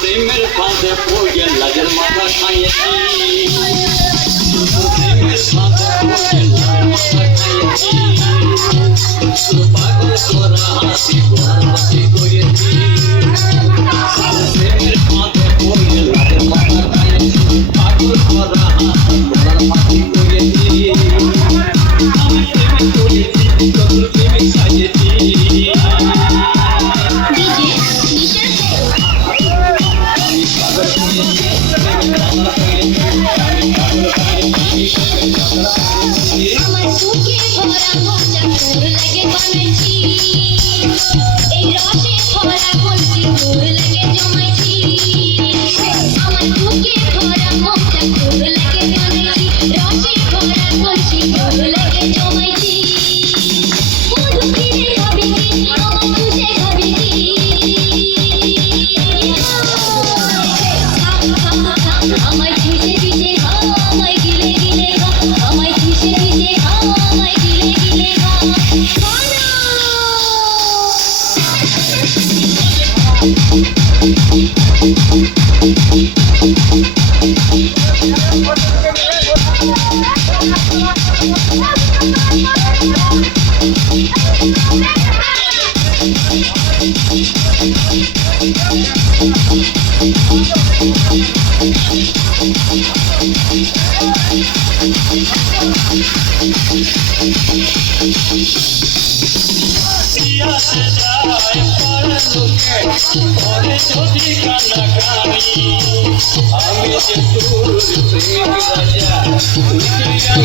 প্রেমের ফাঁদে পড়ে লাজের মাথা খাইয়েছি প্রেমের ফাঁদে পড়ে লাজের মাথা খাইয়েছি পাগল করা হাসি গোড়ার হাসি করেছি প্রেমের ফাঁদে পড়ে লাজের মাথা খাইয়েছি পাগল করা হাসি গোড়ার হাসি করেছি আমি প্রেমিক করেছি তোর প্রেমিক সাজিয়েছি আমার বুকে ভরা মোচা তোর লাগে বানাইছি এই রসে ভরা কলসি তোর লাগে জমাইছি আমার বুকে ভরা মোচা তোর লাগে বানাইছি রসে ভরা কলসি তোর লাগে জমাইছি মধু পিলে হবে কি আমার খুশে হবে কি আমায় খুশে দিতে আমায় গিলে গিলে আমায় খুশে দিতে আমায় গিলে গিলে আমি যে তোর প্রেমিক রাজা